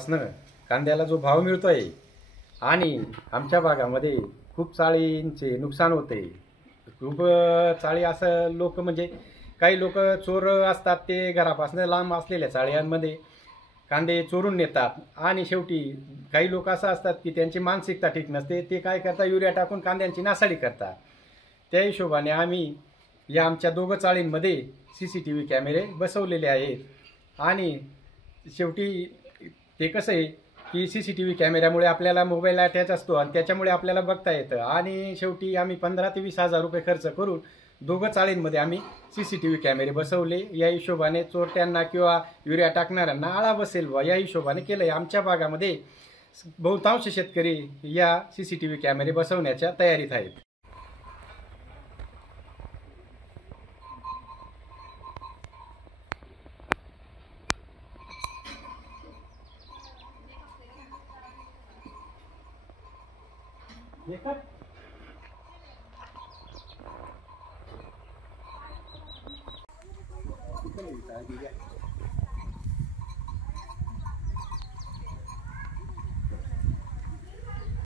असणं कांद्याला जो भाव मिळतोय आणि आमच्या भागामध्ये खूप चाळींचे नुकसान होते. खूप चाळी असं लोक म्हणजे काही लोक चोर असतात, ते घरापासून लांब असलेल्या चाळ्यांमध्ये कांदे चोरून नेतात आणि शेवटी काही लोक असं असतात की त्यांची मानसिकता ठीक नसते, ते काय करतात युरिया टाकून कांद्यांची नासाडी करतात. त्या हिशोबाने आम्ही या आमच्या दोघं चाळींमध्ये CCTV कॅमेरे बसवलेले आहेत आणि शेवटी ते कसं आहे की CCTV कॅमेऱ्यामुळे आपल्याला मोबाईल अटॅच असतो आणि त्याच्यामुळे आपल्याला बघता येतं आणि शेवटी आम्ही 15 ते 20 हजार रुपये खर्च करून दोघं चाळींमध्ये आम्ही CCTV कॅमेरे बसवले. या हिशोबाने चोरट्यांना किंवा युरिया टाकणाऱ्यांना आळा बसेल व या हिशोबाने केलं आहे. आमच्या भागामध्ये बहुतांश शेतकरी या CCTV कॅमेरे बसवण्याच्या तयारीत आहेत.